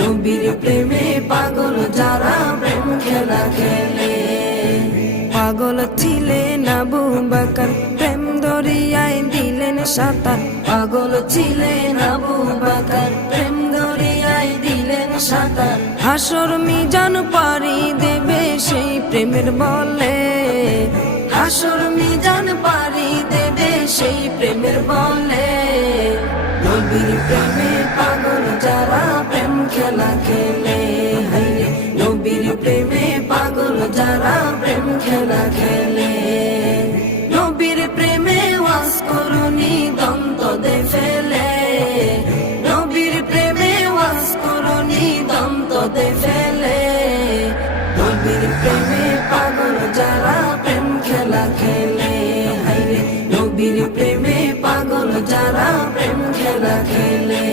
নবীর প্রেমে পাগল যারা প্রেম খেলা খেলে। পাগল ছিলেন আবু বকর, প্রেম দরিয়ায় দিলেন সাঁতার। পাগল ছিলেন আবু বকর, প্রেম দরিয়ায় দিলেন সাঁতার। হাসর মিজান পারি দেবে সেই প্রেমের বলে, হাসর মিজান পারি দেবে সেই প্রেমের বলে। নবীর প্রেমে পাগল যারা প্রেম খেলা খেলে, হায়রে নবীর প্রেমে পাগল যারা প্রেম খেলা খেলে। নবীর প্রেমে ওয়াজ করুনি দন্ত দে ফেলে, নবীর প্রেমে ওয়াজ করুনি দন্ত দে ফেলে। নবীর প্রেমে পাগল যারা প্রেম খেলা খেলে, হায়রে নবীর প্রেমে পাগল যারা প্রেম খেলা খেলে।